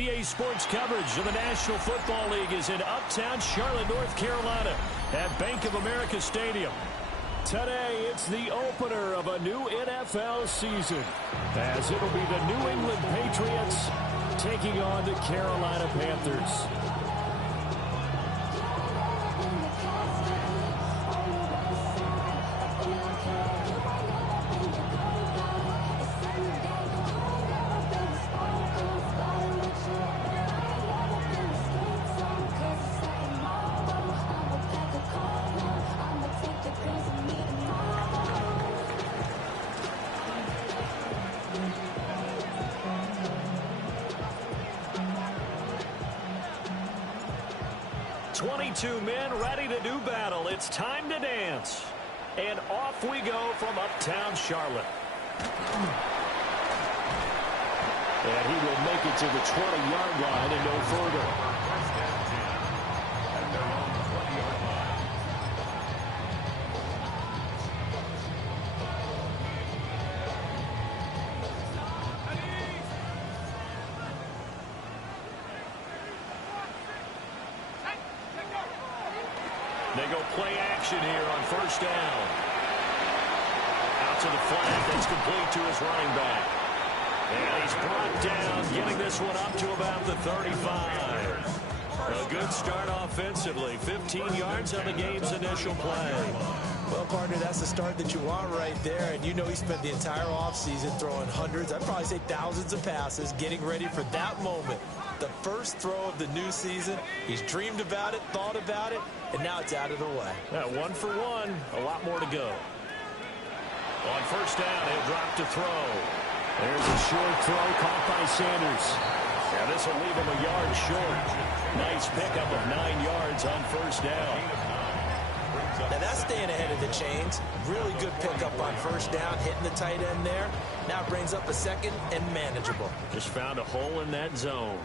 EA Sports coverage of the National Football League is in uptown Charlotte, North Carolina at Bank of America Stadium. Today, it's the opener of a new NFL season, as it'll be the New England Patriots taking on the Carolina Panthers. Men ready to do battle. It's time to dance. And off we go from uptown Charlotte. And he will make it to the 20-yard line and no further. They go play action here on first down. Out to the flat. That's complete to his running back. And he's brought down, getting this one up to about the 35. A good start offensively. 15 yards on the game's initial play. Well, partner, that's the start that you want right there. And you know he spent the entire offseason throwing hundreds, I'd probably say thousands of passes, getting ready for that moment. The first throw of the new season. He's dreamed about it, thought about it, and now it's out of the way. Yeah, 1 for 1. A lot more to go. On first down, he'll drop to throw. There's a short throw caught by Sanders. Yeah, this will leave him a yard short. Nice pickup of 9 yards on first down. Now that's staying ahead of the chains. Really good pickup on first down, hitting the tight end there. Now brings up a second and manageable. Just found a hole in that zone.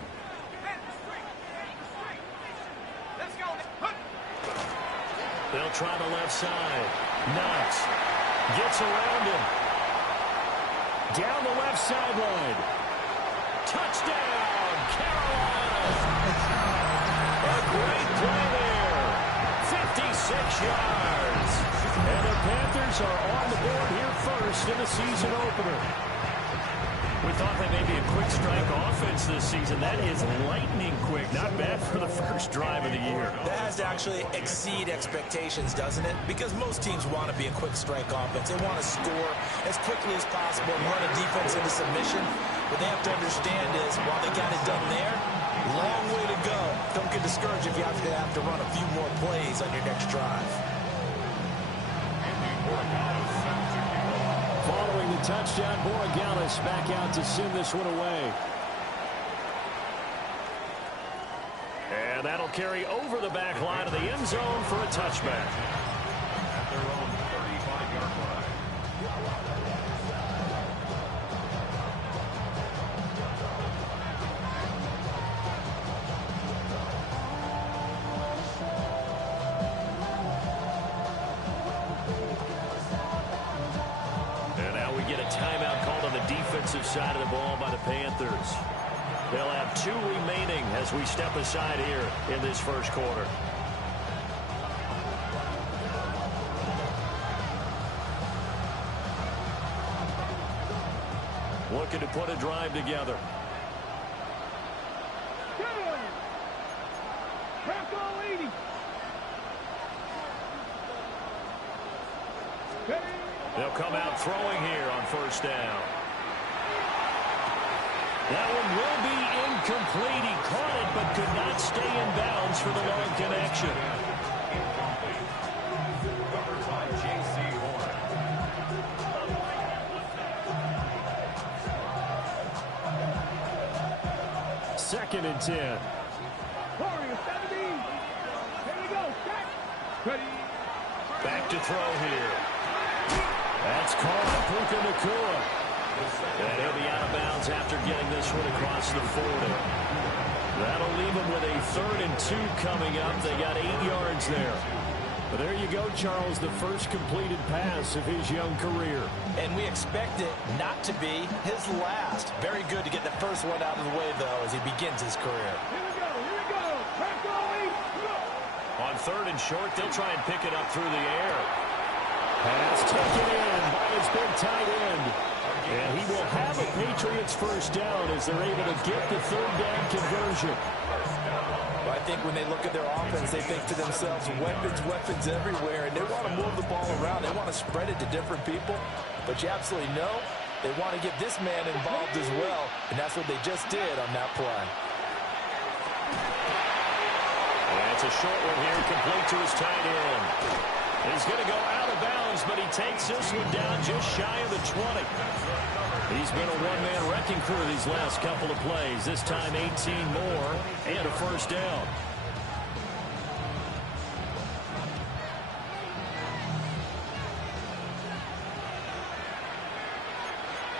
They'll try the left side. Knox gets around him. Down the left sideline. Touchdown, Carolina. A great play there. 56 yards. And the Panthers are on the board here first in the season opener. We thought they may be a quick strike offense this season. That is lightning quick. Not bad for the first drive of the year. That has to actually exceed expectations, doesn't it? Because most teams want to be a quick strike offense. They want to score as quickly as possible and run a defense into submission. What they have to understand is, while they got it done there, long way to go. Don't get discouraged if you have to run a few more plays on your next drive. Following the touchdown, Borregales back out to send this one away. And that'll carry over the back line of the end zone for a touchback. At their own 35-yard line. Timeout called on the defensive side of the ball by the Panthers. They'll have 2 remaining as we step aside here in this first quarter. Looking to put a drive together. They'll come out throwing here on first down. That one will be incomplete. He caught it but could not stay in bounds for the long connection. Second and 10. Back to throw here. That's caught. Puka Nacua. And he'll be out of bounds after getting this one across the 40. That'll leave him with a 3rd and 2 coming up. They got 8 yards there. But there you go, Charles, the first completed pass of his young career. And we expect it not to be his last. Very good to get the first one out of the way, though, as he begins his career. Here we go. Back going. On third and short, they'll try and pick it up through the air. Pass taken in by his big tight end. And he will have a Patriots first down as they're able to get the third down conversion. I think when they look at their offense, they think to themselves, weapons everywhere, and they want to move the ball around. They want to spread it to different people. But you absolutely know they want to get this man involved as well, and that's what they just did on that play. And it's a short one here, complete to his tight end. He's going to go out of bounds, but he takes this one down just shy of the 20. He's been a one-man wrecking crew these last couple of plays. This time 18 more and a first down.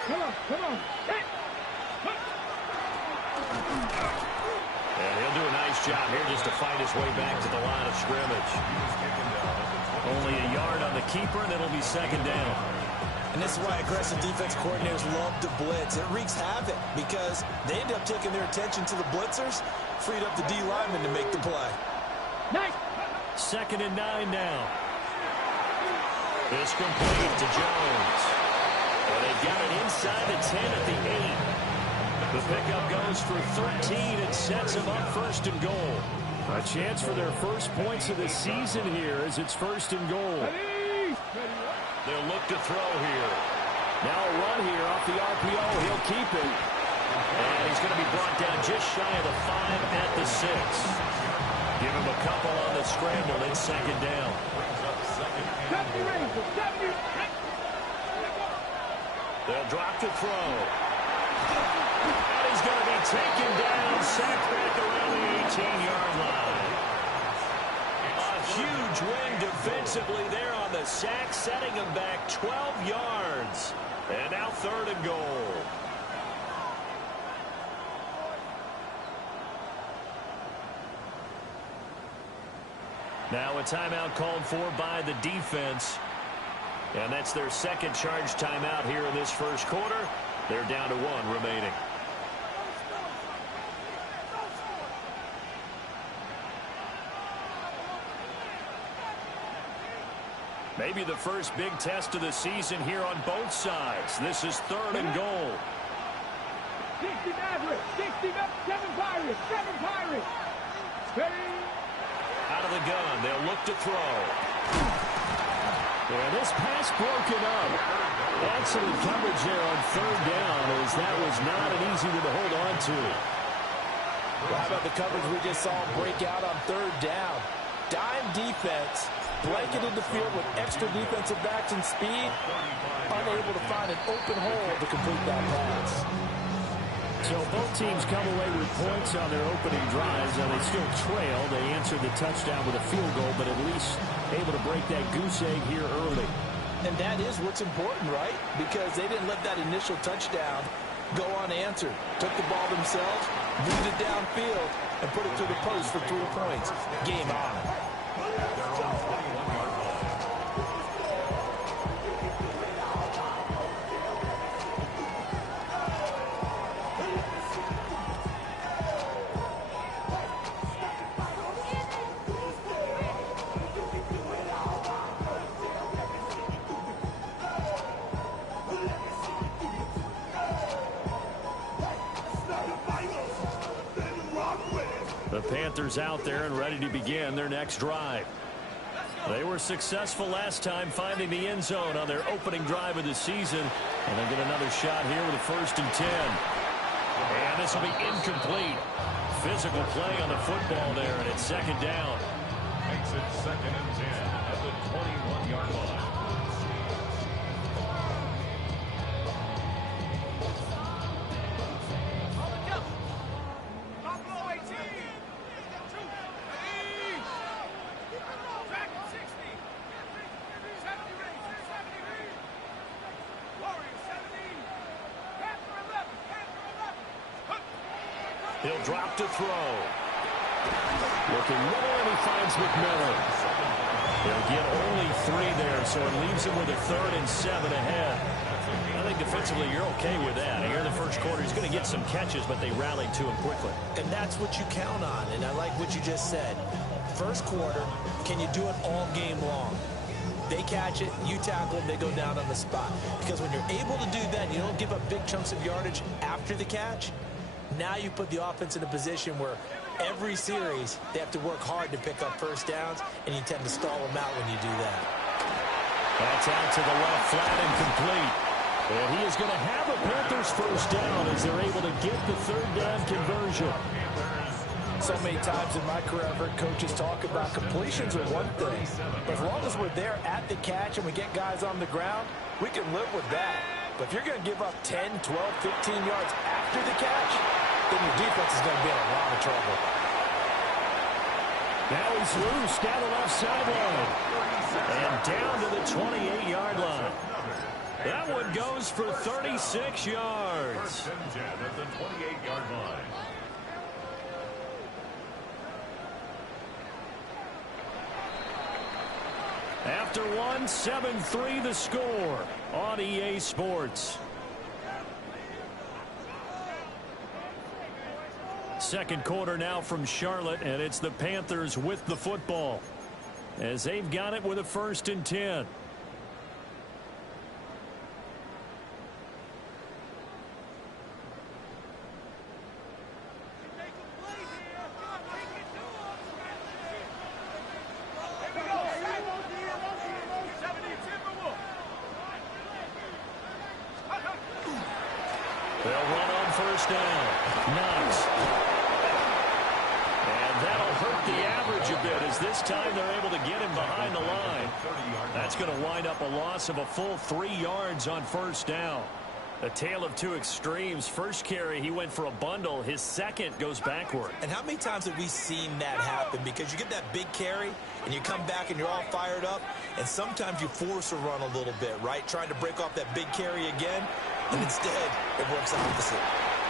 Come on. And he'll do a nice job here just to fight his way back to the line of scrimmage. Only a yard on the keeper, and it'll be second down. And this is why aggressive defense coordinators love to blitz. It wreaks havoc because they end up taking their attention to the blitzers, freed up the D lineman to make the play. Nice. 2nd and 9 now. It's complete to Jones. And they've got it inside the 10 at the 8. The pickup goes for 13 and sets them up first and goal. A chance for their first points of the season here as it's first and goal. They'll look to throw here. Now a run here off the RPO. He'll keep it. And he's going to be brought down just shy of the 5 at the 6. Give him a couple on the scramble. It's second down. They'll drop to throw. And he's going to be taken down, sacked back around the 18-yard line. A huge win defensively there on the sack, setting him back 12 yards. And now 3rd and goal. Now a timeout called for by the defense. And that's their second charge timeout here in this first quarter. They're down to 1 remaining. Maybe the first big test of the season here on both sides. This is 3rd and goal. 60 Maverick, 60 7 Pirates, 7 Pirates. Out of the gun, they'll look to throw. And this pass broken up. Excellent coverage there on 3rd down, as that was not an easy one to hold on to. Well, how about the coverage we just saw break out on 3rd down? Dime defense, blanketed the field with extra defensive backs and speed, unable to find an open hole to complete that pass. So both teams come away with points on their opening drives, and they still trail. They answered the touchdown with a field goal, but at least able to break that goose egg here early. And that is what's important, right? Because they didn't let that initial touchdown go unanswered. Took the ball themselves, moved it downfield, and put it through the post for 3 points. Game on. The Panthers out there and ready to begin their next drive. They were successful last time finding the end zone on their opening drive of the season. And they get another shot here with a 1st and 10. And this will be incomplete. Physical play on the football there, and it's 2nd down. Makes it 2nd and 10 at the 21-yard line. He'll drop to throw. Looking low, and he finds McMillan. They'll get only 3 there, so it leaves them with a 3rd and 7 ahead. I think defensively you're okay with that. Here in the first quarter, he's going to get some catches, but they rallied to him quickly. And that's what you count on, and I like what you just said. First quarter, can you do it all game long? They catch it, you tackle them, they go down on the spot. Because when you're able to do that, you don't give up big chunks of yardage after the catch. Now you put the offense in a position where every series they have to work hard to pick up first downs, and you tend to stall them out when you do that. That's out to the left, flat and complete. And he is going to have a Panthers first down as they're able to get the 3rd down conversion. So many times in my career, I've heard coaches talk about completions are one thing. But as long as we're there at the catch and we get guys on the ground, we can live with that. But if you're going to give up 10, 12, 15 yards after the catch, then your defense is going to be in a lot of trouble. Now he's loose down the left sideline. And down to the 28-yard line. That one goes for 36 yards. At the 28-yard line. After one, 7-3 the score on EA Sports. Second quarter now from Charlotte, and it's the Panthers with the football as they've got it with a 1st and 10. They'll run on first down. Knox. And that'll hurt the average a bit as this time they're able to get him behind the line. That's going to wind up a loss of a full 3 yards on first down. A tale of two extremes. First carry, he went for a bundle. His second goes backward. And how many times have we seen that happen? Because you get that big carry, and you come back and you're all fired up, and sometimes you force a run a little bit, right? Trying to break off that big carry again, and instead it works opposite.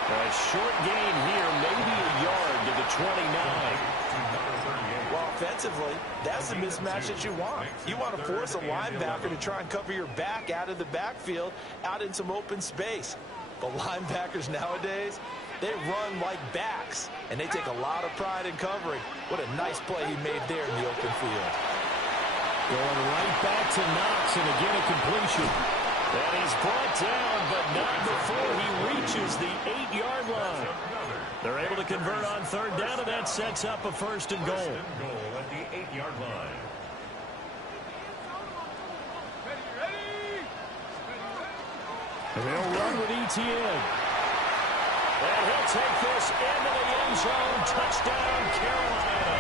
A short gain here, maybe a yard to the 29. Well, offensively, that's the mismatch that you want. You want to force a linebacker to try and cover your back out of the backfield, out in some open space. But linebackers nowadays, they run like backs, and they take a lot of pride in covering. What a nice play he made there in the open field. Going right back to Knox, and again a completion. And he's brought down, but not before he reaches the 8-yard line. They're able to convert on third down, and that sets up a 1st and goal. At the 8-yard line. They'll run with Etienne. And he'll take this into the end zone. Touchdown, Carolina.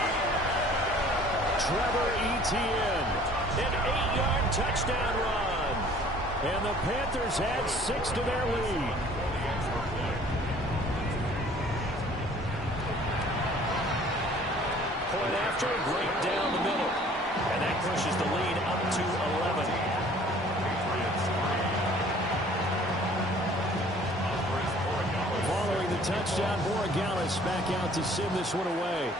Trevor Etienne. An 8-yard touchdown run. And the Panthers add 6 to their lead. Point after, right down the middle. And that pushes the lead up to 11. Following the touchdown, Borregales back out to send this one away.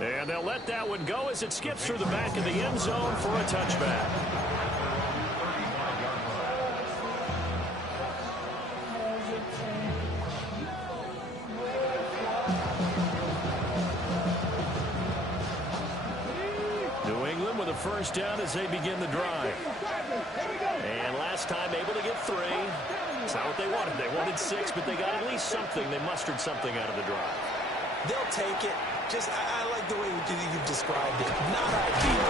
And they'll let that one go as it skips through the back of the end zone for a touchback. New England with a first down as they begin the drive. And last time able to get 3. It's not what they wanted. They wanted 6, but they got at least something. They mustered something out of the drive. They'll take it. Just, I like the way you've described it. Not ideal.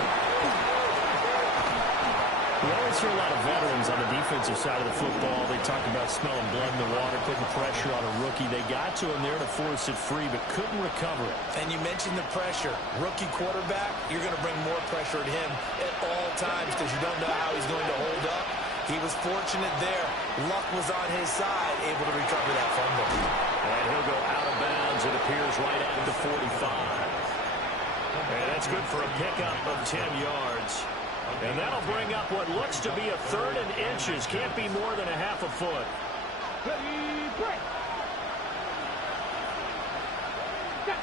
We always hear a lot of veterans on the defensive side of the football. They talk about smelling blood in the water, putting pressure on a rookie. They got to him there to force it free, but couldn't recover it. And you mentioned the pressure. Rookie quarterback, you're going to bring more pressure to him at all times because you don't know how he's going to hold up. He was fortunate there. Luck was on his side, able to recover that fumble. And he'll go out of bounds, it appears, right at the 45. And that's good for a pickup of 10 yards. And that'll bring up what looks to be a 3rd and inches. Can't be more than a half a foot. Ready, break.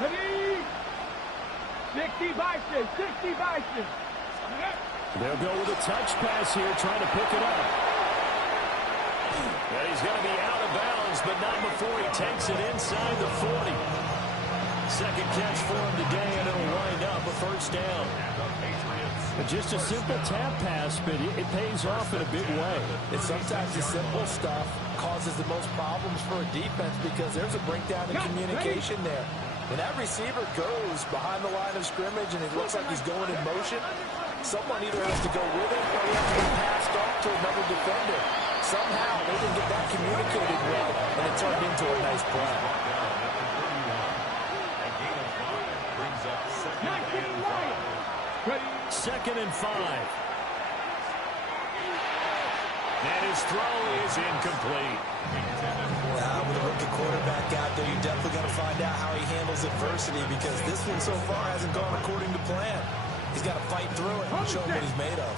Ready. 60 Vikings, 60 Vikings. They'll go with a touch pass here, trying to pick it up. And he's going to be out of bounds, but not before he takes it inside the 40. Second catch for him today, and it'll wind up a first down. Just a simple tap pass, but it pays off in a big way. And sometimes the simple stuff causes the most problems for a defense because there's a breakdown in communication there. When that receiver goes behind the line of scrimmage and it looks like he's going in motion, someone either has to go with it or he has to be passed off to another defender. Somehow they didn't get that communicated well, and it turned into a nice play. 19 Lions. Ready. 2nd and 5. And his throw is incomplete. With a rookie quarterback out there, you're definitely going to find out how he handles adversity because this one so far hasn't gone according to plan. He's got to fight through it and show him what he's made of.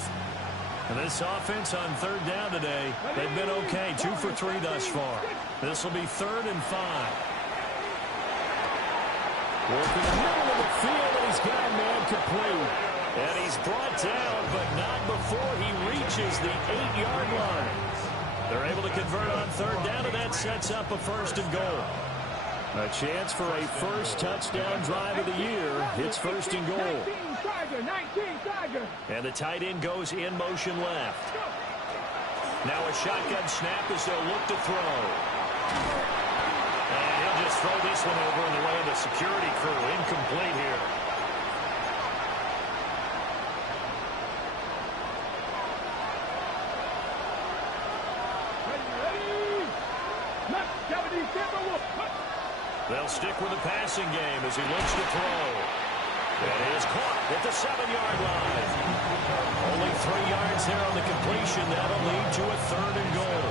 And this offense on 3rd down today, they've been okay. 2 for 3 thus far. This will be 3rd and 5. Working the middle of the field, and he's got a man complete. And he's brought down, but not before he reaches the 8-yard line. They're able to convert on 3rd down, and that sets up a 1st and goal. A chance for a first touchdown drive of the year. It's 1st and goal. 19 Tiger. And the tight end goes in motion left. Now a shotgun snap as they'll look to throw. And he'll just throw this one over in the way of the security crew. Incomplete here. They'll stick with the passing game as he looks to throw. And he is caught at the 7-yard line. Only 3 yards there on the completion. That'll lead to a 3rd and goal.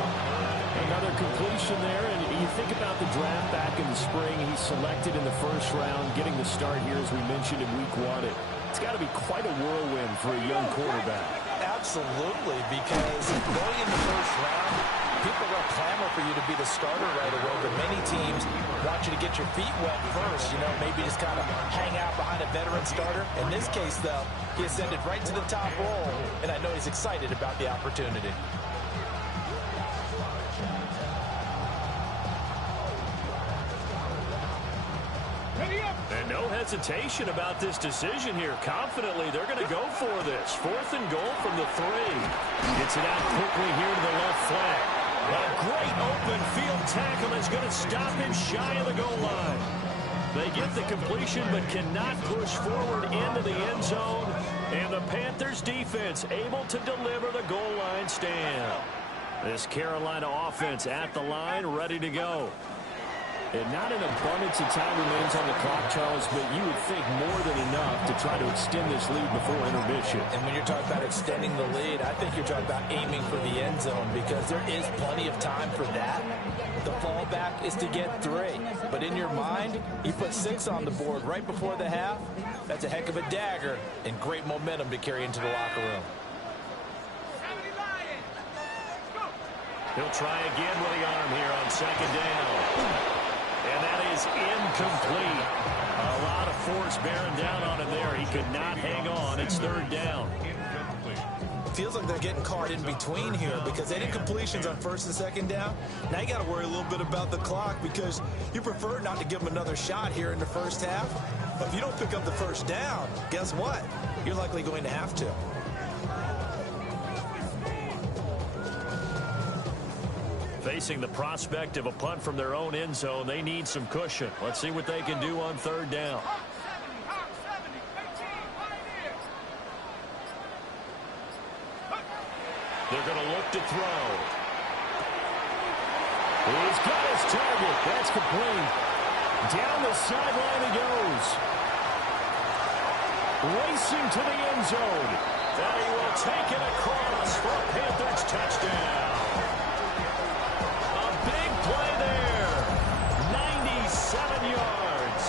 Another completion there, and you think about the draft back in the spring. He's selected in the 1st round, getting the start here, as we mentioned in week 1. It's got to be quite a whirlwind for a young quarterback. Absolutely, because going in the 1st round, people are going to clamor for you to be the starter right away, but many teams want you to get your feet wet first, maybe just kind of hang out behind a veteran starter. In this case, though, he ascended right to the top role, and I know he's excited about the opportunity. And no hesitation about this decision here. Confidently, they're going to go for this. 4th and goal from the 3. Gets it out quickly here to the left flank. A great open field tackle is going to stop him shy of the goal line. They get the completion but cannot push forward into the end zone. And the Panthers defense able to deliver the goal line stand. This Carolina offense at the line, ready to go. And not an abundance of time remains on the clock, Charles, but you would think more than enough to try to extend this lead before intermission. And when you're talking about extending the lead, I think you're talking about aiming for the end zone because there is plenty of time for that. The fallback is to get 3. But in your mind, you put 6 on the board right before the half. That's a heck of a dagger and great momentum to carry into the locker room. He'll try again with the arm here on 2nd down. And that is incomplete. A lot of force bearing down on him there. He could not hang on. It's 3rd down. Feels like they're getting caught in between here because they did completions on 1st and 2nd down. Now you got to worry a little bit about the clock because you prefer not to give them another shot here in the 1st half. But if you don't pick up the 1st down, guess what? You're likely going to have to. Facing the prospect of a punt from their own end zone, they need some cushion. Let's see what they can do on 3rd down. They're going to look to throw. He's got his target. That's complete. Down the sideline he goes. Racing to the end zone. And he will take it across for a Panthers touchdown. Play there, 97 yards.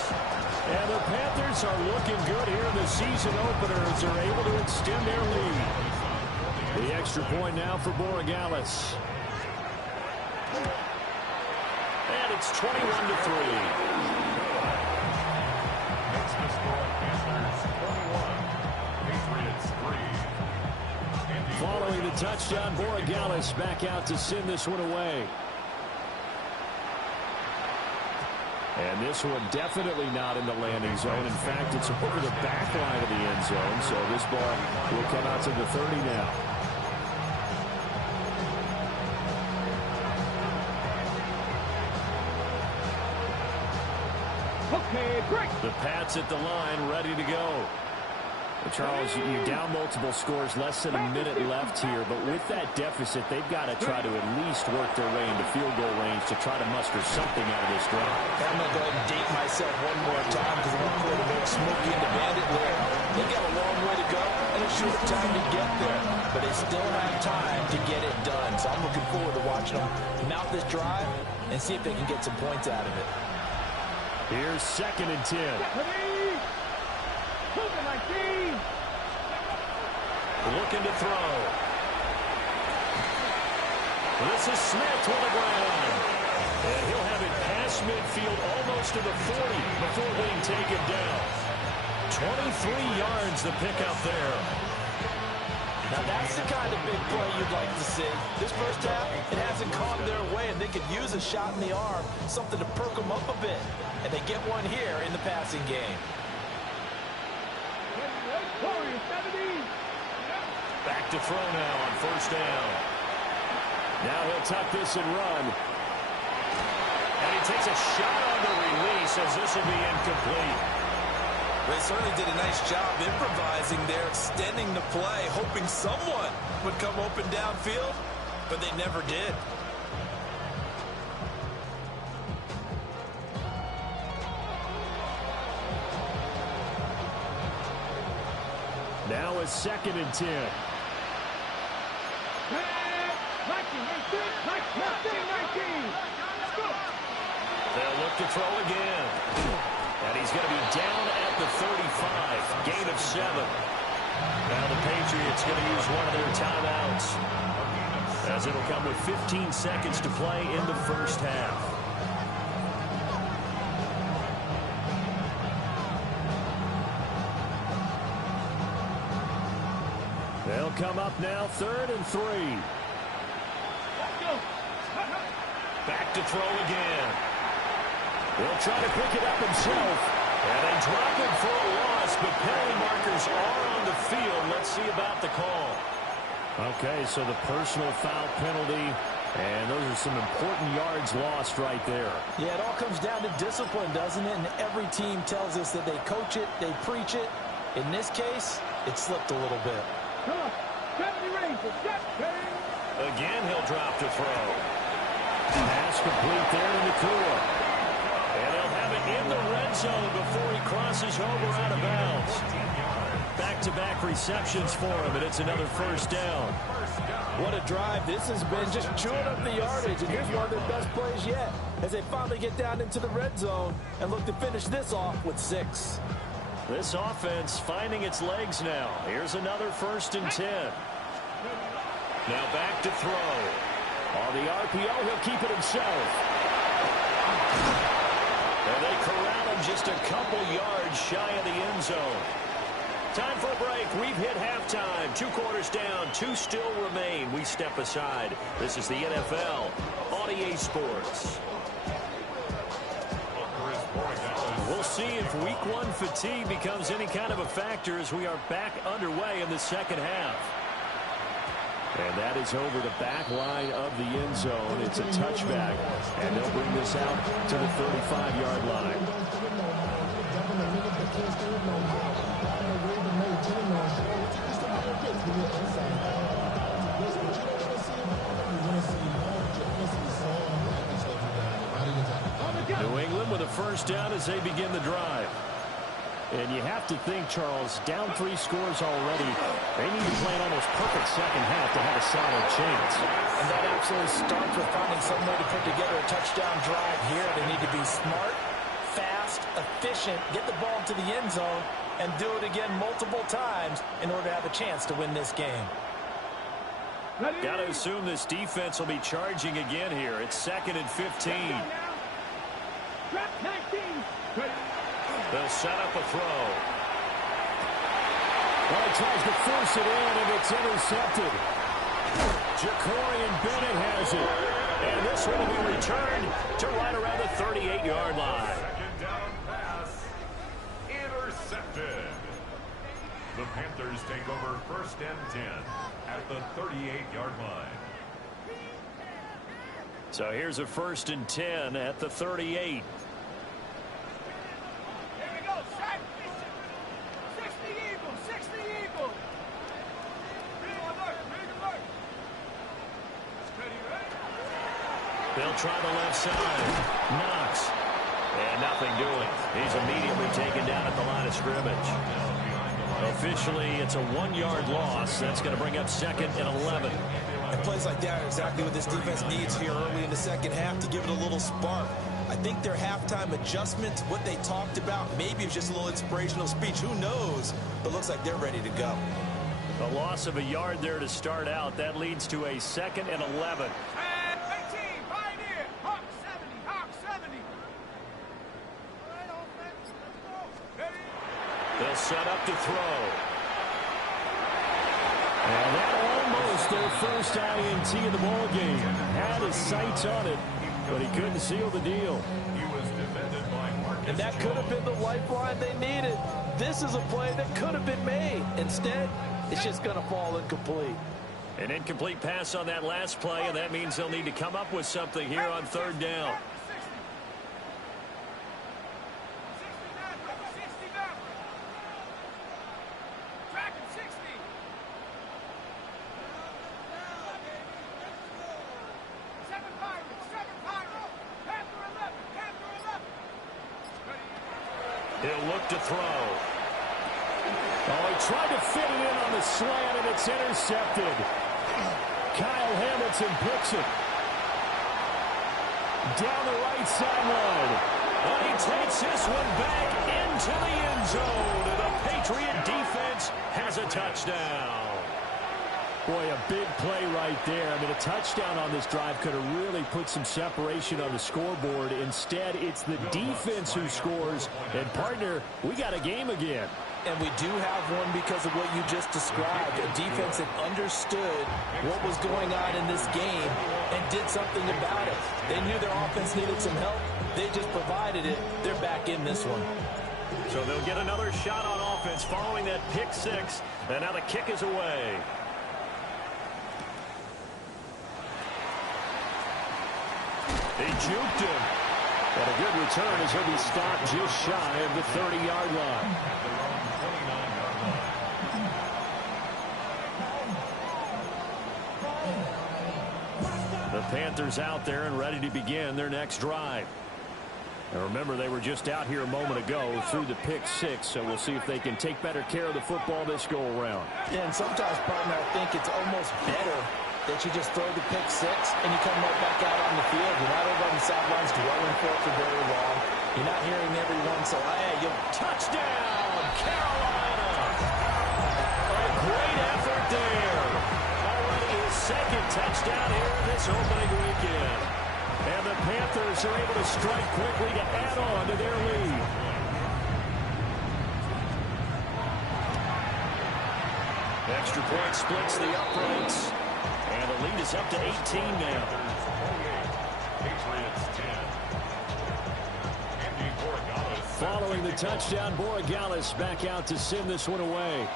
And the Panthers are looking good here in the season opener as they're able to extend their lead. The extra point now for Borregales. And it's 21-3. touchdown. Borregales back out to send this one away. And this one definitely not in the landing zone. In fact, it's over the back line of the end zone. So this ball will come out to the 30 now. Okay, break. The Pats at the line, ready to go. Charles, you're down multiple scores, less than a minute left here, but with that deficit, they've got to try to at least work their way into field goal range to try to muster something out of this drive. I'm going to go ahead and date myself one more time because I want to put a bit Smokey in the Bandit lair. They've got a long way to go and a short time to get there, but they still have time to get it done. So I'm looking forward to watching them mount this drive and see if they can get some points out of it. Here's 2nd and 10. Looking to throw. This is Smith with the ground. And he'll have it past midfield almost to the 40 before being taken down. 23 yards the pick out there. Now that's the kind of big play you'd like to see. This first half, it hasn't gone their way, and they could use a shot in the arm, something to perk them up a bit. And they get one here in the passing game. Back to throw now on 1st down. Now he'll tuck this and run. And he takes a shot on the release as this will be incomplete. They certainly did a nice job improvising there, extending the play, hoping someone would come open downfield, but they never did. Now a 2nd and 10. They'll look to throw again. And he's going to be down at the 35. Gain of 7. Now the Patriots going to use one of their timeouts, as it'll come with 15 seconds to play in the first half. They'll come up now, 3rd and 3. Back to throw again. He'll try to pick it up himself. And they drop him for a loss, but penalty markers are on the field. Let's see about the call. Okay, so the personal foul penalty, and those are some important yards lost right there. Yeah, it all comes down to discipline, doesn't it? And every team tells us that they coach it, they preach it. In this case, it slipped a little bit. Again, he'll drop to throw. Pass complete there to Nakua. And they'll have it in the red zone before he crosses over out of bounds. Back-to-back receptions for him, and it's another 1st down. What a drive this has been, just chewing up the yardage. And here's one of their best plays yet, as they finally get down into the red zone and look to finish this off with 6. This offense finding its legs now. Here's another 1st and 10. Now back to throw. On the RPO, he'll keep it himself. And they corral him just a couple yards shy of the end zone. Time for a break. We've hit halftime. 2 quarters down. 2 still remain. We step aside. This is the NFL on EA Sports. We'll see if Week 1 fatigue becomes any kind of a factor as we are back underway in the second half. And that is over the back line of the end zone. It's a touchback, and they'll bring this out to the 35-yard line. New England with a 1st down as they begin the drive. And you have to think, Charles, down 3 scores already. They need to play an almost perfect second half to have a solid chance. And that absolutely starts with finding some way to put together a touchdown drive here. They need to be smart, fast, efficient, get the ball to the end zone, and do it again multiple times in order to have a chance to win this game. Got to assume this defense will be charging again here. It's 2nd and 15. They'll set up a throw. Well, he tries to force it in, and it's intercepted. Jacorian Bennett has it. And this one will be returned to right around the 38-yard line. Second down pass. Intercepted. The Panthers take over 1st and 10 at the 38-yard line. So here's a 1st and 10 at the 38. Here we go. 60 Eagles. 60 Eagles. Big alert. Big alert. Steady, ready? They'll try the left side. Knox. And nothing doing. He's immediately taken down at the line of scrimmage. Officially, it's a 1-yard loss. That's going to bring up 2nd and 11. And plays like that are exactly what this defense needs here early in the second half to give it a little spark. I think their halftime adjustment, what they talked about, maybe it's just a little inspirational speech. Who knows? But looks like they're ready to go. A loss of a yard there to start out. That leads to a 2nd and 11. And 18, Pioneer. Hawk 70. Hawk 70. All right, offense. Let's go. Ready? They'll set up to throw. And that almost their first INT of the ball game. Had his sights on it, but he couldn't seal the deal. He was defended by Marcus And that could have been the lifeline they needed. This is a play that could have been made. Instead, it's just going to fall incomplete. An incomplete pass on that last play, and that means they'll need to come up with something here on 3rd down. 60 down. Tracking 60. Seven Pirates. Panther 11. He'll look to throw. Oh, he tried to fit it in on the slant, and it's intercepted. Kyle Hamilton picks it. Down the right sideline. And he takes this one back into the end zone. And the Patriot defense has a touchdown. Boy, a big play right there. I mean, a touchdown on this drive could have really put some separation on the scoreboard. Instead, it's the defense who scores. And, partner, we got a game again. And we do have one because of what you just described. A defense that understood what was going on in this game and did something about it. They knew their offense needed some help. They just provided it. They're back in this one. So they'll get another shot on offense following that pick six. And now the kick is away. He juked him. And a good return as he'll be stopped just shy of the 30-yard line. The Panthers out there and ready to begin their next drive. And remember, they were just out here a moment ago through the pick six, so we'll see if they can take better care of the football this go-around. Yeah, and sometimes, partner, I think it's almost better that you just throw the pick six and you come right back out on the field. You're not over on the sidelines dwelling for it for very long. You're not hearing everyone, so hey, you'll Touchdown, Carolina! A great effort there. Already his 2nd touchdown here this opening weekend. And the Panthers are able to strike quickly to add on to their lead. Extra point splits the uprights. And the lead is up to 18 now. Following the touchdown, Borregales back out to send this one away.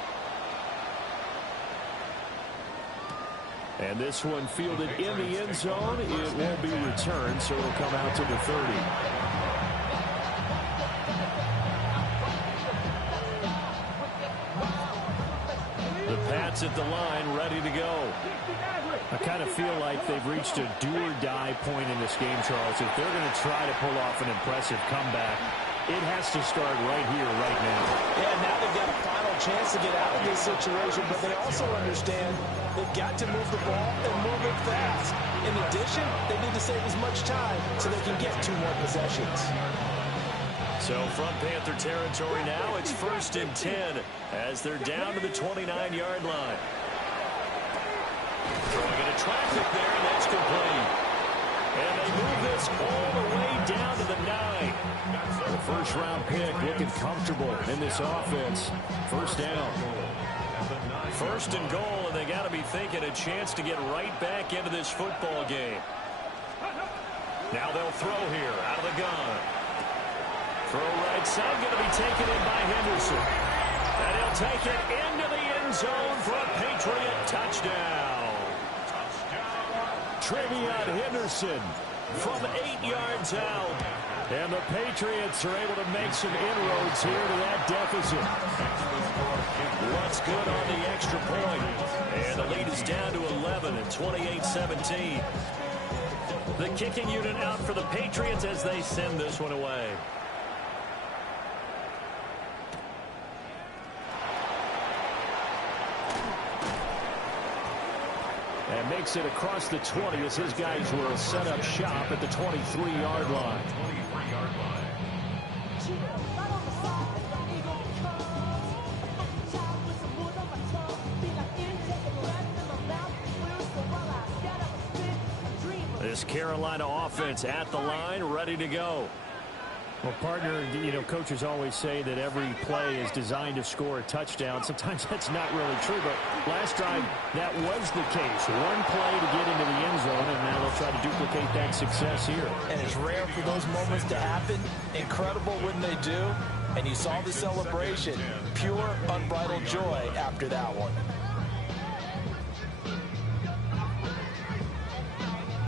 And this one fielded in the end zone. It won't be returned, so it'll come out to the 30. The Pats at the line, ready to go. I kind of feel like they've reached a do-or-die point in this game, Charles. If they're going to try to pull off an impressive comeback, it has to start right here, right now. Yeah, now they've got a final chance to get out of this situation, but they also understand they've got to move the ball and move it fast. In addition, they need to save as much time so they can get 2 more possessions. So from Panther territory now, it's 1st and 10 as they're down to the 29-yard line. Throwing into traffic there, and that's complete. And they move this all the way down to the 9. The first-round pick looking comfortable in this offense. 1st down. First and goal, and they got to be thinking a chance to get right back into this football game. Now they'll throw here out of the gun. Throw right side, going to be taken in by Henderson. And he'll take it into the end zone for a Patriot touchdown. Trevion Henderson from 8 yards out. And the Patriots are able to make some inroads here to that deficit. What's good on the extra point? And the lead is down to 11 at 28-17. The kicking unit out for the Patriots as they send this one away. And makes it across the 20 as his guys will set up shop at the 23-yard line. This Carolina offense at the line, ready to go. Well, partner, you know, coaches always say that every play is designed to score a touchdown. Sometimes that's not really true, but last drive, that was the case. One play to get into the end zone, and now they'll try to duplicate that success here. And it's rare for those moments to happen. Incredible when they do. And you saw the celebration. Pure, unbridled joy after that one.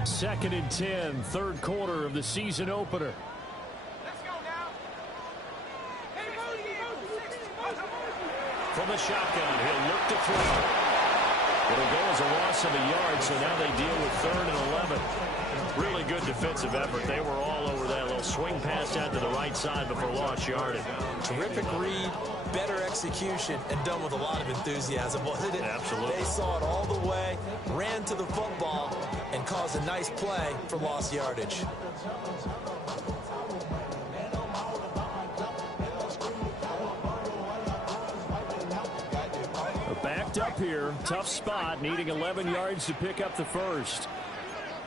Second and 10, third quarter of the season opener. From the shotgun, he'll look to throw. It'll go as a loss of a yard, so now they deal with 3rd and 11. Really good defensive effort. They were all over that little swing pass out to the right side before lost yardage. Terrific read, better execution, and done with a lot of enthusiasm, wasn't it? Absolutely. They saw it all the way, ran to the football, and caused a nice play for lost yardage. Backed up here, tough spot, needing 11 yards to pick up the first.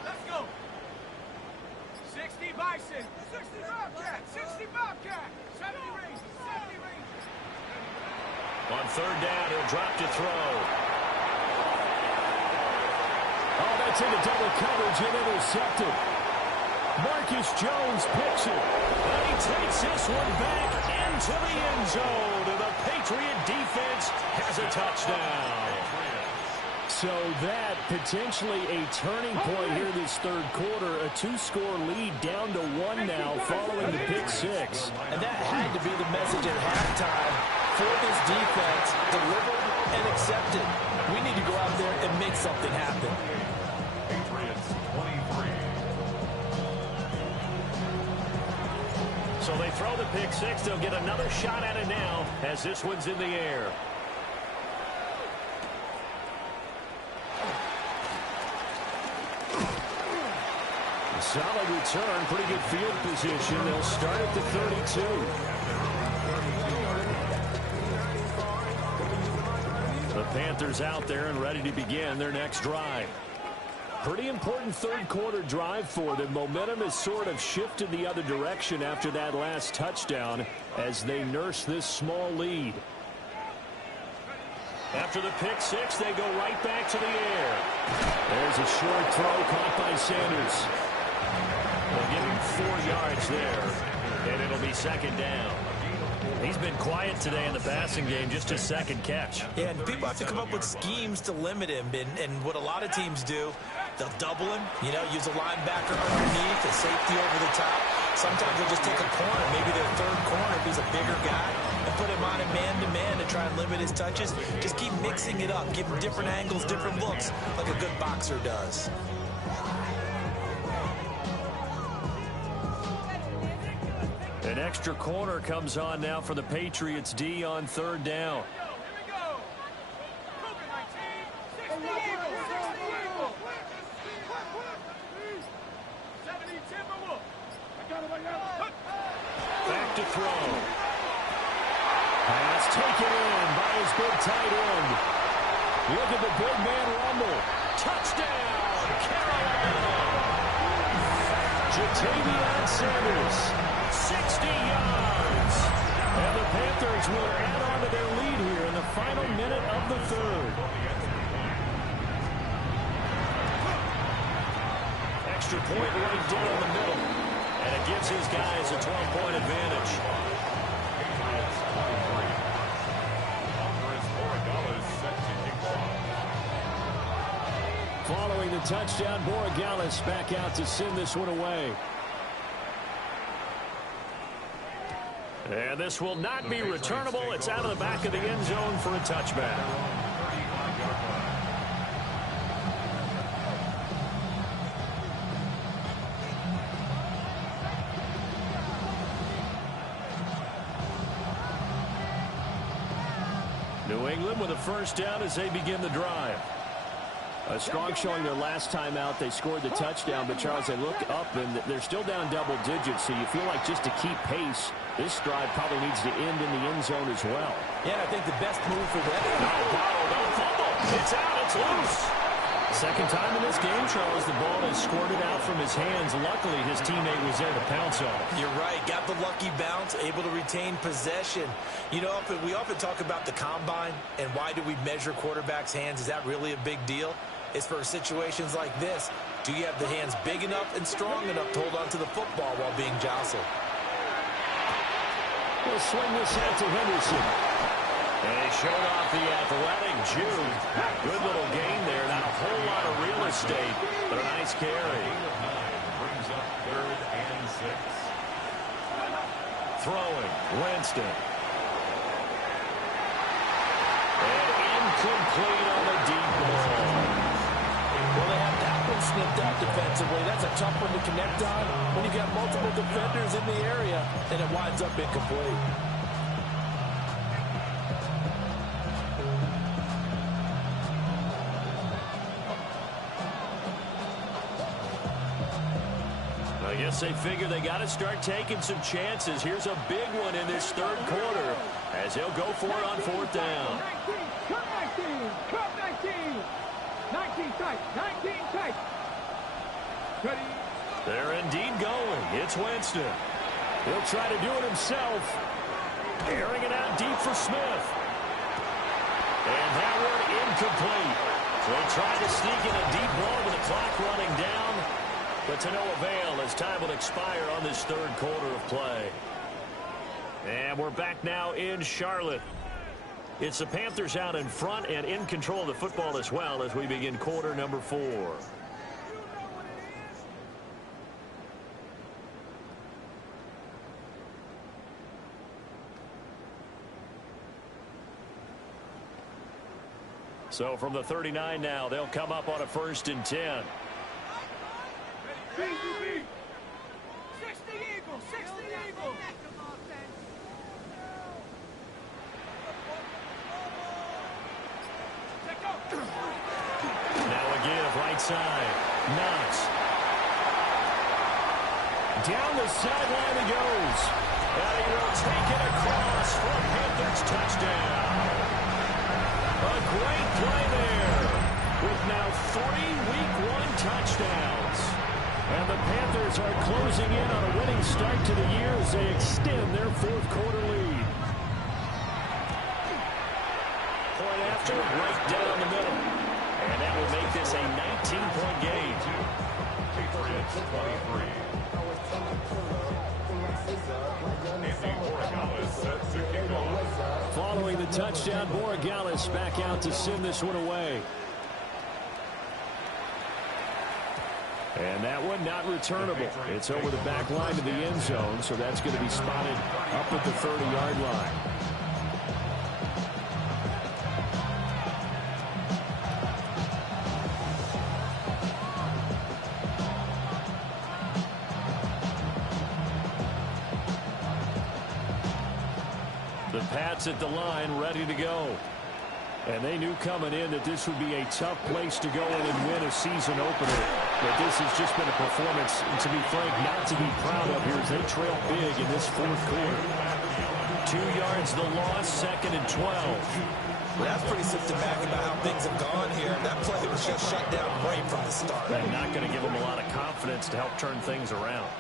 Let's go. 60 Bison, 60 Bobcat, 60 Bobcat, 70 Rangers, 70 Rangers. On third down, he'll drop to throw. Oh, that's into double coverage and intercepted. Marcus Jones picks it. And he takes this one back into the end zone. And the Patriot defense has a touchdown. So that potentially a turning point here this third quarter. A 2-score lead down to 1 now following the pick six. And that had to be the message at halftime for this defense. Delivered and accepted. We need to go out there and make something happen. Patriots 23. So they throw the pick six. They'll get another shot at it now as this one's in the air. A solid return, pretty good field position. They'll start at the 32. The Panthers out there and ready to begin their next drive. Pretty important third quarter drive for them. Momentum has sort of shifted the other direction after that last touchdown as they nurse this small lead. After the pick six, they go right back to the air. There's a short throw caught by Sanders. They'll give him 4 yards there, and it'll be second down. He's been quiet today in the passing game, just his second catch. Yeah, and people have to come up with schemes to limit him. And what a lot of teams do, they'll double him, you know, use a linebacker underneath, a safety over the top. Sometimes they'll just take a corner, maybe their third corner if he's a bigger guy, and put him on a man-to-man to try and limit his touches. Just keep mixing it up, give him different angles, different looks, like a good boxer does. An extra corner comes on now for the Patriots D on third down. Back to throw. Pass taken in by his big tight end. Look at the big man rumble. Touchdown, Carolina. Ja'Tavion Sanders, 60 yards. And the Panthers will add on to their lead here in the final minute of the third. Extra point right down the middle. And it gives his guys a 12-point advantage. Following the touchdown, Borregales back out to send this one away. And this will not be returnable. It's out of the back of the end zone for a touchback. New England with a first down as they begin the drive. A strong showing their last time out. They scored the touchdown, but Charles, they look up and they're still down double digits, so you feel like just to keep pace, this drive probably needs to end in the end zone as well. Yeah, I think the best move for them. No, don't fumble. It's out. It's loose. Second time in this game, Charles, the ball has squirted out from his hands. Luckily, his teammate was there to pounce on it. You're right. Got the lucky bounce, able to retain possession. You know, we often talk about the combine and why do we measure quarterbacks' hands. Is that really a big deal? It's for situations like this. Do you have the hands big enough and strong enough to hold on to the football while being jostled? We'll swing this out to Henderson. And he showed off the athletic Jude. Good little gain there. Not a whole lot of real estate, but a nice carry. Brings up 3rd and 6. Throwing, Winston. And incomplete on the deep ball. Well, they have that one snipped out defensively. That's a tough one to connect on when you got multiple defenders in the area, and it winds up incomplete. I guess they figure they got to start taking some chances. Here's a big one in this third quarter as he'll go for it on 4th down. 19 tight, 19 tight. They're indeed going. It's Winston. He'll try to do it himself. Airing it out deep for Smith. And that one incomplete. So he tried to sneak in a deep ball with the clock running down, but to no avail as time will expire on this third quarter of play. And we're back now in Charlotte. It's the Panthers out in front and in control of the football as well as we begin quarter number 4. So from the 39 now, they'll come up on a 1st and 10. 60 Eagles, 60 Eagles. Now a give, right side. Knox. Down the sideline he goes. And he will take it across for a Panthers touchdown. A great play there with now 3 Week 1 touchdowns. And the Panthers are closing in on a winning start to the year as they extend their 4th quarter lead. Point after, right down the middle. And that will make this a 19-point game. Patriots 23. Andy Borregales set to kick off. Following the touchdown, Borregales back out to send this one away. And that one not returnable. It's over the back line to the end zone, so that's going to be spotted up at the 30-yard line. The Pats at the line, ready to go. And they knew coming in that this would be a tough place to go in and win a season opener. But this has just been a performance, and to be frank, not to be proud of here as they trail big in this 4th quarter. 2 yards the loss, 2nd and 12. Well, that's pretty symptomatic about how things have gone here. That play was just shut down right from the start. And not going to give them a lot of confidence to help turn things around.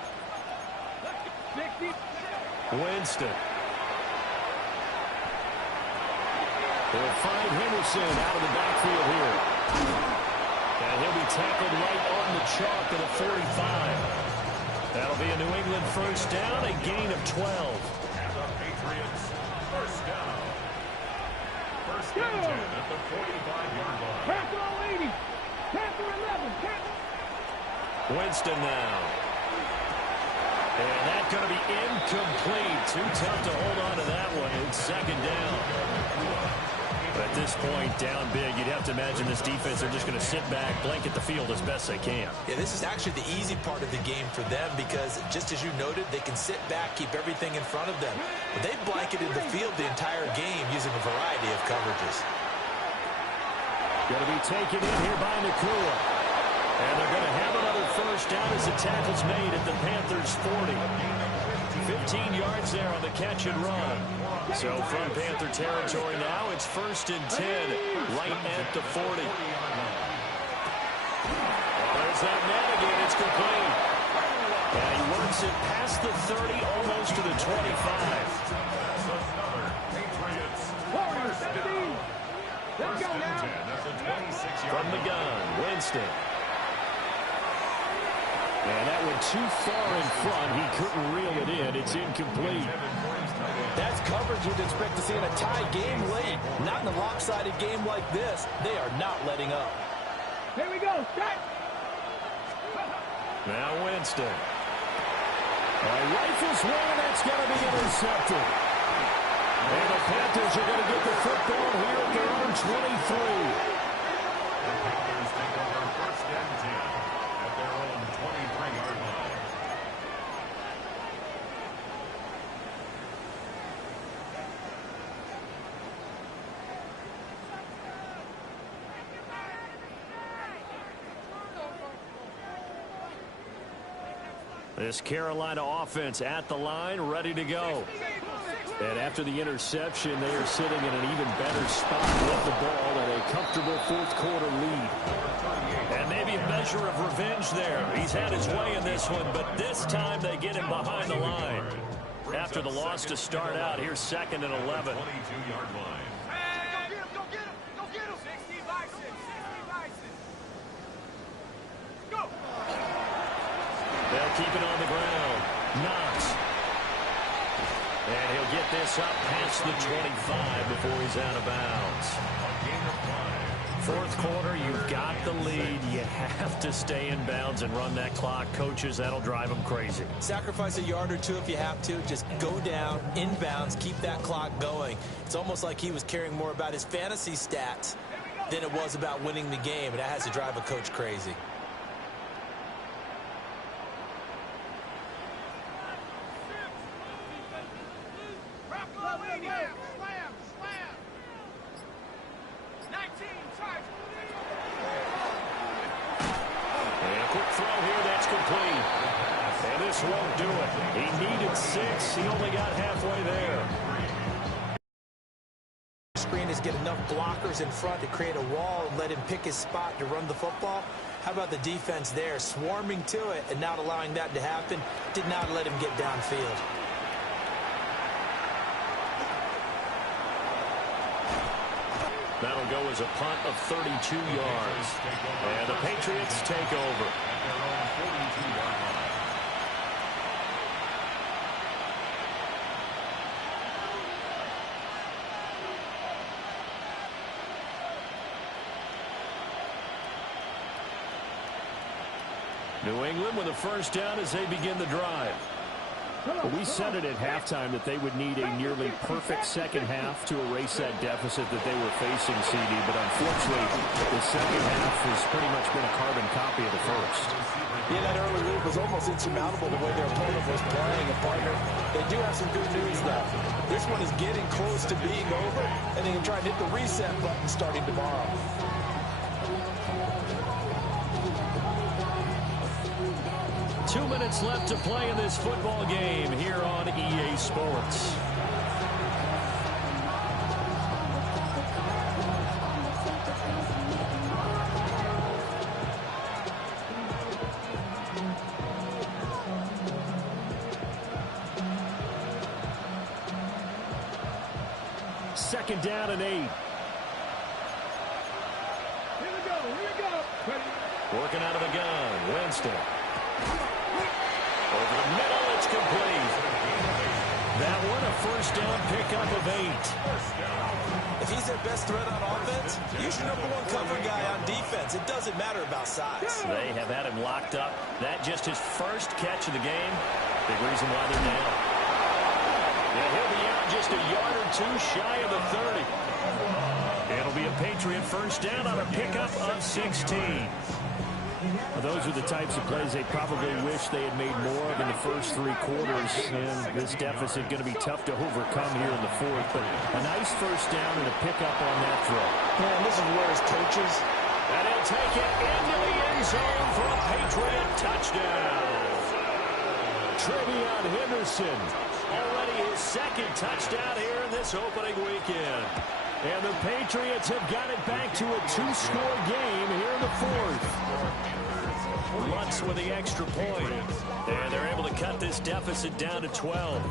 Winston. They'll find Henderson out of the backfield here. And he'll be tackled right on the chalk at the 45. That'll be a New England first down, a gain of 12. And the Patriots first down. First and 10 at the 45-yard line. Panther 80. Panther 11. Panther. Winston now. And that's going to be incomplete. Too tough to hold on to that one. It's second down. But at this point, down big, you'd have to imagine this defense are just going to sit back, blanket the field as best they can. Yeah, this is actually the easy part of the game for them because, just as you noted, they can sit back, keep everything in front of them. But they've blanketed the field the entire game using a variety of coverages. Going to be taken in here by Nakua. And they're going to have another first down as the tackle's made at the Panthers' 40. 15 yards there on the catch and run. So from Panther territory now, it's first and 10 right at the 40. There's that man again. It's complete. And he works it past the 30, almost to the 25. Warriors 17. Let's go now. From the gun, Winston. And that went too far in front. He couldn't reel it in. It's incomplete. That's coverage you'd expect to see in a tie game late. Not in a lopsided game like this. They are not letting up. Here we go. Start. Now Winston. Rifles one, that's going to be intercepted. And the Panthers are going to get the football here at their own 23. The Panthers take over first and 10 at their own 23-yard line. This Carolina offense at the line, ready to go. And after the interception, they are sitting in an even better spot with the ball and a comfortable fourth-quarter lead. And maybe a measure of revenge there. He's had his way in this one, but this time they get him behind the line. After the loss to start out, here's second and 11. 22-yard line. Go get him. Go get him. 60 by 6. 60 by 6. Go. They'll keep it on the ground. Knox. And he'll get this up past the 25 before he's out of bounds. Fourth quarter, you've got the lead. You have to stay in bounds and run that clock. Coaches, that'll drive them crazy. Sacrifice a yard or two if you have to. Just go down, inbounds, keep that clock going. It's almost like he was caring more about his fantasy stats than it was about winning the game, and that has to drive a coach crazy. Won't do it. He needed 6. He only got halfway there. Screen is get enough blockers in front to create a wall and let him pick his spot to run the football. How about the defense there, swarming to it and not allowing that to happen? Did not let him get downfield. That'll go as a punt of 32 yards. And the Patriots take over. New England with a first down as they begin the drive. Well, we said it at halftime that they would need a nearly perfect second half to erase that deficit that they were facing, CD. But unfortunately, the second half has pretty much been a carbon copy of the first. Yeah, that early lead was almost insurmountable the way their opponent was playing. And partner, they do have some good news though. This one is getting close to being over, and they can try and hit the reset button starting tomorrow. Two minutes left to play in this football game here on EA Sports. Second down and 8. Here we go. Ready. Working out of the gun. Winston. Over the middle. It's complete. That one a first down pickup of 8. If he's their best threat on offense, use your number 1 cover guy on defense. It doesn't matter about size. They have had him locked up. That just his first catch of the game. Big reason why they're down. And he'll be out just a yard or 2 shy of the 30. It'll be a Patriot first down on a pickup of 16. Well, those are the types of plays they probably wish they had made more of in the first 3 quarters. And this deficit going to be tough to overcome here in the 4th. But a nice first down and a pickup on that throw. Man, this is where his coaches. And he'll take it into the end zone for a Patriot touchdown. Trevion Henderson, already his 2nd touchdown here in this opening weekend. And the Patriots have got it back to a 2-score game here in the 4th. Lutz with the extra point. And they're able to cut this deficit down to 12.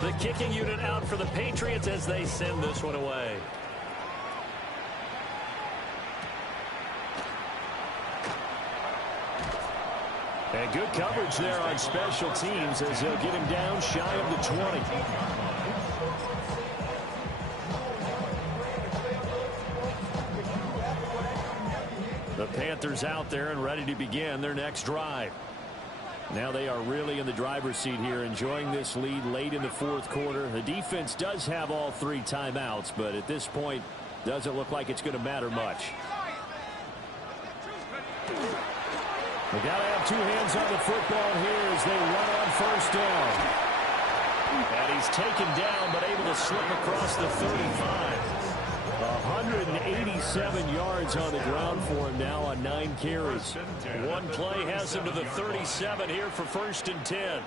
The kicking unit out for the Patriots as they send this one away. And good coverage there on special teams as they'll get him down shy of the 20. The Panthers out there and ready to begin their next drive. Now they are really in the driver's seat here, enjoying this lead late in the 4th quarter. The defense does have all 3 timeouts, but at this point, doesn't look like it's going to matter much. They got to have 2 hands on the football here as they run on first down. And he's taken down, but able to slip across the 35. 187 yards on the ground for him now on 9 carries. One play has him to the 37 here for 1st and 10.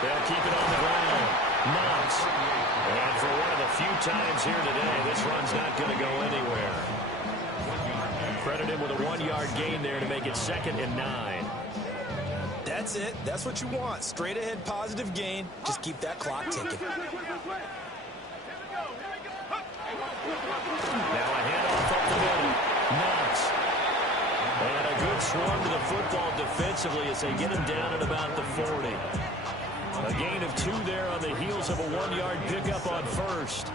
They'll keep it on the ground. Knox. And for one of the few times here today, this run's not going to go anywhere. Credit him with a 1-yard gain there to make it 2nd and 9. That's it. That's what you want. Straight ahead positive gain. Just keep that clock ticking. Now a handoff up the middle. Knox. And a good swarm to the football defensively as they get him down at about the 40. A gain of 2 there on the heels of a 1-yard pickup on first.